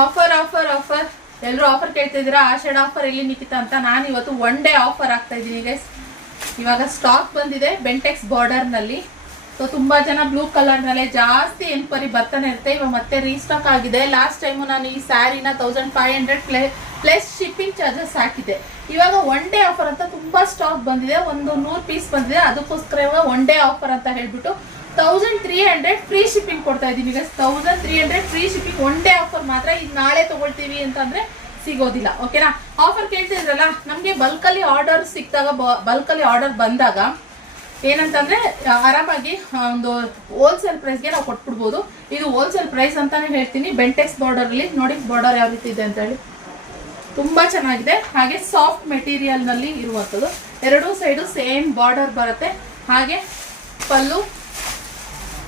Offer offer offer ಎಲ್ಲರೂ offer ಕೇಳ್ತಿದ್ದೀರಾ. ಆಷಾಢ offer ಎಲ್ಲಿ ನಿಖಿತಾ ಅಂತ. ನಾನು ಇವತ್ತು 1 ಡೇ ಆಫರ್ ಆಗ್ತಾ ಇದ್ದೀನಿ ಗೈಸ್. ಇವಾಗ ಸ್ಟಾಕ್ ಬಂದಿದೆ ಬೆಂಟೆಕ್ಸ್ ಬಾರ್ಡರ್ನಲ್ಲಿ. ಸೊ ತುಂಬ ಜನ ಬ್ಲೂ ಕಲರ್ನಲ್ಲೇ ಜಾಸ್ತಿ ಎನ್ಕ್ವೈರಿ ಬರ್ತಾನೆ ಇರುತ್ತೆ. ಇವಾಗ ಮತ್ತೆ ರೀಸ್ಟಾಕ್ ಆಗಿದೆ. ಲಾಸ್ಟ್ ಟೈಮು ನಾನು ಈ ಸ್ಯಾರಿನ 1500 ಪ್ಲಸ್ ಶಿಪ್ಪಿಂಗ್ ಚಾರ್ಜಸ್ ಹಾಕಿದೆ. ಇವಾಗ 1 ಡೇ ಆಫರ್ ಅಂತ ತುಂಬ ಸ್ಟಾಕ್ ಬಂದಿದೆ. ಒಂದು 100 ಪೀಸ್ ಬಂದಿದೆ. ಅದಕ್ಕೋಸ್ಕರ ಇವಾಗ 1 ಡೇ ಆಫರ್ ಅಂತ ಹೇಳ್ಬಿಟ್ಟು 1300 ಫ್ರೀ ಶಿಪ್ಪಿಂಗ್ ಕೊಡ್ತಾ ಇದ್ದೀನಿ guys. 1300 free shipping 1 day offer ಮಾತ್ರ. ಇದು ನಾಳೆ ತಗೊಳ್ತೀವಿ ಅಂತಂದ್ರೆ ಸಿಗೋದಿಲ್ಲ. ಓಕೆನಾ. ಆಫರ್ ಕೇಳ್ತಿದ್ರಲ್ಲ, ನಮಗೆ ಬಲ್ಕಲ್ಲಿ ಆರ್ಡರ್ ಸಿಕ್ಕಿದಾಗ, ಬಲ್ಕಲ್ಲಿ ಆರ್ಡರ್ ಬಂದಾಗ ಏನಂತಂದ್ರೆ ಆರಾಮಾಗಿ ಒಂದು ಹೋಲ್ಸೇಲ್ ಪ್ರೈಸ್ಗೆ ನಾವು ಕೊಟ್ಬಿಡ್ಬೋದು. ಇದು ಹೋಲ್ಸೇಲ್ ಪ್ರೈಸ್ ಅಂತಾನೆ ಹೇಳ್ತೀನಿ. ಬೆಂಟೆಕ್ಸ್ ಬಾರ್ಡರ್ ಅಲ್ಲಿ ನೋಡಿ ಬಾರ್ಡರ್ ಯಾವ ರೀತಿ ಇದೆ ಅಂತ ಹೇಳಿ ತುಂಬಾ ಚೆನ್ನಾಗಿದೆ. ಹಾಗೆ ಸಾಫ್ಟ್ ಮೆಟೀರಿಯಲ್ ನಲ್ಲಿ ಇರುವಂತದ್ದು. ಎರಡೂ ಸೈಡು ಸೇಮ್ ಬಾರ್ಡರ್ ಬರುತ್ತೆ. ಹಾಗೆ ಪಲ್ಲು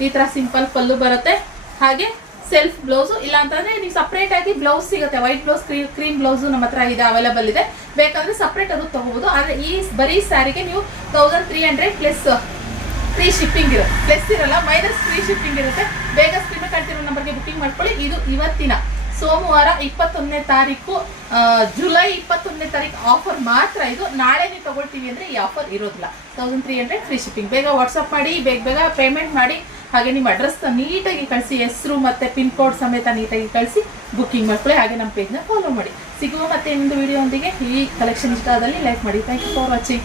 ಈ ತರ ಸಿಂಪಲ್ ಪಲ್ಲು ಬರುತ್ತೆ. ಹಾಗೆ ಸೆಲ್ಫ್ ಬ್ಲೌಸ್, ಇಲ್ಲ ಅಂತಂದ್ರೆ ನೀವು ಸಪ್ರೇಟ್ ಆಗಿ ಬ್ಲೌಸ್ ಸಿಗುತ್ತೆ. ವೈಟ್ ಬ್ಲೌಸ್, ಕ್ರೀಮ್ ಬ್ಲೌಸ್ ನಮ್ಮ ಹತ್ರ ಇದೆ, ಅವೈಲೇಬಲ್ ಇದೆ. ಬೇಕಾದ್ರೆ ಸಪ್ರೇಟ್ ಅದು ತಗೋಬಹುದು. ಆದ್ರೆ ಈ ಬರೀ ಸ್ಯಾರಿಗೆ ನೀವು 1300 ಪ್ಲಸ್ ಫ್ರೀ ಶಿಪ್ಪಿಂಗ್ ಇರುತ್ತೆ. ಪ್ಲಸ್ ಇರಲ್ಲ, ಮೈನಸ್ ಫ್ರೀ ಶಿಪ್ಪಿಂಗ್ ಇರುತ್ತೆ. ಬೇಗ ಸ್ಕ್ರೀನ್ ಕಳ್ತಿರೋ ನಂಬರ್ಗೆ ಬುಕಿಂಗ್ ಮಾಡ್ಕೊಳ್ಳಿ. ಇದು ಇವತ್ತಿನ ಸೋಮವಾರ 21ನೇ ತಾರೀಕು, ಜುಲೈ 21ನೇ ತಾರೀಕು ಆಫರ್ ಮಾತ್ರ. ಇದು ನಾಳೆ ನೀವು ತಗೊಳ್ತೀವಿ ಅಂದ್ರೆ ಈ ಆಫರ್ ಇರೋದಿಲ್ಲ. 1300 ಫ್ರೀ ಶಿಪ್ಪಿಂಗ್. ಬೇಗ ವಾಟ್ಸಪ್ ಮಾಡಿ, ಬೇಗ ಪೇಮೆಂಟ್ ಮಾಡಿ. ಹಾಗೆ ನಿಮ್ಮ ಅಡ್ರೆಸ್ ನೀಟಾಗಿ ಕಳಿಸಿ, ಹೆಸರು ಮತ್ತೆ ಪಿನ್ ಕೋಡ್ ಸಮೇತ ನೀಟಾಗಿ ಕಳಿಸಿ ಬುಕಿಂಗ್ ಮಾಡ್ಕೊಳ್ಳಿ. ಹಾಗೆ ನಮ್ಮ ಪೇಜ್ನ ಫಾಲೋ ಮಾಡಿ. ಸಿಗುವ ಮತ್ತೆ ಇನ್ನೊಂದು ವಿಡಿಯೋ ಒಂದಿಗೆ. ಈ ಕಲೆಕ್ಷನ್ ಇಷ್ಟ ಆದಲ್ಲಿ ಲೈಕ್ ಮಾಡಿ. Thank you for watching.